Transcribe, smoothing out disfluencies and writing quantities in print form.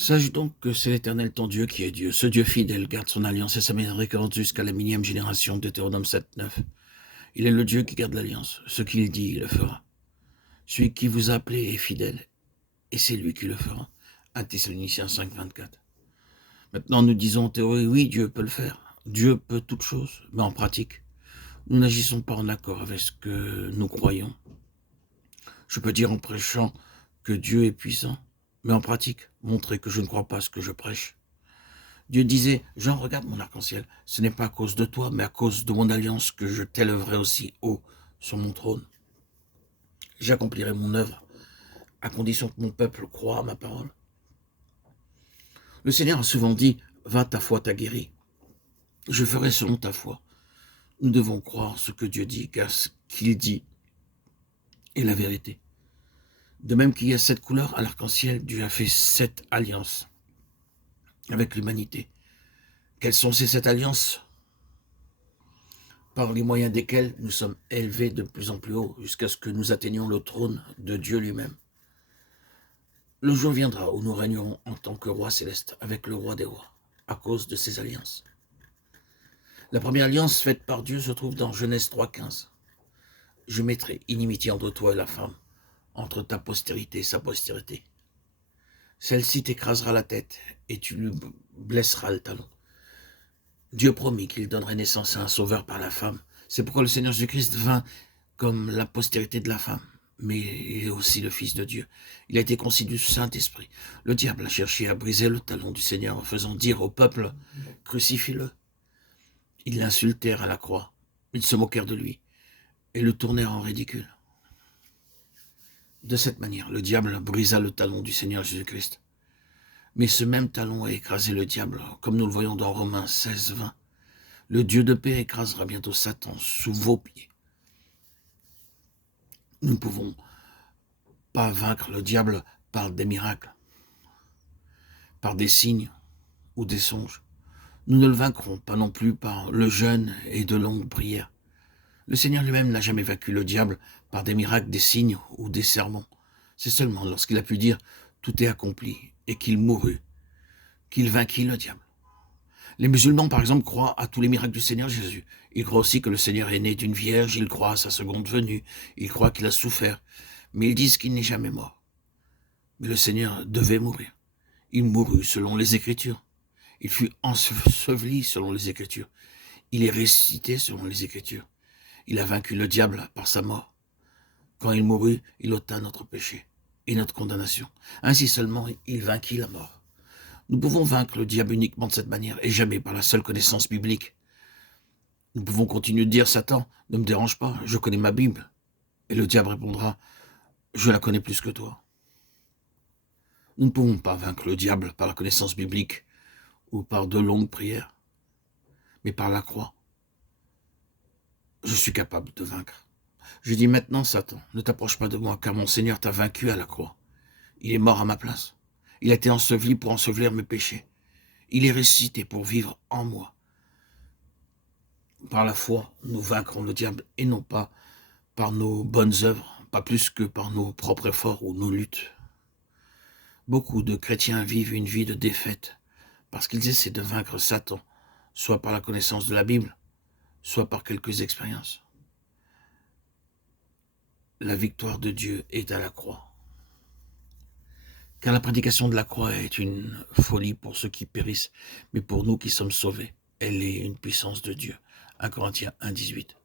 Sache donc que c'est l'Éternel ton Dieu qui est Dieu. Ce Dieu fidèle garde son alliance et sa miséricorde jusqu'à la millième génération. Deutéronome 7, 9. Il est le Dieu qui garde l'alliance. Ce qu'il dit, il le fera. Celui qui vous a appelé est fidèle, et c'est lui qui le fera. 1 Thessaloniciens 5, 24. Maintenant, nous disons en théorie, oui, Dieu peut le faire. Dieu peut toutes choses, mais en pratique, nous n'agissons pas en accord avec ce que nous croyons. Je peux dire en prêchant que Dieu est puissant, mais en pratique, montrer que je ne crois pas ce que je prêche. Dieu disait, Jean, regarde mon arc-en-ciel, ce n'est pas à cause de toi, mais à cause de mon alliance que je t'élèverai aussi haut sur mon trône. J'accomplirai mon œuvre, à condition que mon peuple croie à ma parole. Le Seigneur a souvent dit, va, ta foi t'a guéri. Je ferai selon ta foi. Nous devons croire ce que Dieu dit, car ce qu'il dit est la vérité. De même qu'il y a 7 couleurs à l'arc-en-ciel, Dieu a fait 7 alliances avec l'humanité. Quelles sont ces 7 alliances? Par les moyens desquels nous sommes élevés de plus en plus haut, jusqu'à ce que nous atteignions le trône de Dieu lui-même. Le jour viendra où nous régnerons en tant que roi céleste avec le roi des rois, à cause de ces alliances. La première alliance faite par Dieu se trouve dans Genèse 3,15. Je mettrai inimitié entre toi et la femme, entre ta postérité et sa postérité. Celle-ci t'écrasera la tête et tu lui blesseras le talon. Dieu promit qu'il donnerait naissance à un sauveur par la femme. C'est pourquoi le Seigneur Jésus-Christ vint comme la postérité de la femme, mais il est aussi le Fils de Dieu. Il a été conçu du Saint-Esprit. Le diable a cherché à briser le talon du Seigneur en faisant dire au peuple, crucifie-le. Ils l'insultèrent à la croix, ils se moquèrent de lui et le tournèrent en ridicule. De cette manière, le diable brisa le talon du Seigneur Jésus-Christ. Mais ce même talon a écrasé le diable, comme nous le voyons dans Romains 16, 20. Le Dieu de paix écrasera bientôt Satan sous vos pieds. Nous ne pouvons pas vaincre le diable par des miracles, par des signes ou des songes. Nous ne le vaincrons pas non plus par le jeûne et de longues prières. Le Seigneur lui-même n'a jamais vaincu le diable par des miracles, des signes ou des sermons. C'est seulement lorsqu'il a pu dire « tout est accompli » et qu'il mourut, qu'il vainquit le diable. Les musulmans, par exemple, croient à tous les miracles du Seigneur Jésus. Ils croient aussi que le Seigneur est né d'une vierge, ils croient à sa seconde venue, ils croient qu'il a souffert, mais ils disent qu'il n'est jamais mort. Mais le Seigneur devait mourir. Il mourut selon les Écritures. Il fut enseveli selon les Écritures. Il est ressuscité selon les Écritures. Il a vaincu le diable par sa mort. Quand il mourut, il ôta notre péché et notre condamnation. Ainsi seulement, il vainquit la mort. Nous pouvons vaincre le diable uniquement de cette manière et jamais par la seule connaissance biblique. Nous pouvons continuer de dire « Satan, ne me dérange pas, je connais ma Bible ». Et le diable répondra « Je la connais plus que toi ». Nous ne pouvons pas vaincre le diable par la connaissance biblique ou par de longues prières, mais par la croix. Je suis capable de vaincre. Je dis maintenant, Satan, ne t'approche pas de moi, car mon Seigneur t'a vaincu à la croix. Il est mort à ma place. Il a été enseveli pour ensevelir mes péchés. Il est ressuscité pour vivre en moi. Par la foi, nous vaincrons le diable et non pas par nos bonnes œuvres, pas plus que par nos propres efforts ou nos luttes. Beaucoup de chrétiens vivent une vie de défaite parce qu'ils essaient de vaincre Satan, soit par la connaissance de la Bible, soit par quelques expériences. La victoire de Dieu est à la croix. Car la prédication de la croix est une folie pour ceux qui périssent, mais pour nous qui sommes sauvés, elle est une puissance de Dieu. 1 Corinthiens 1, 18.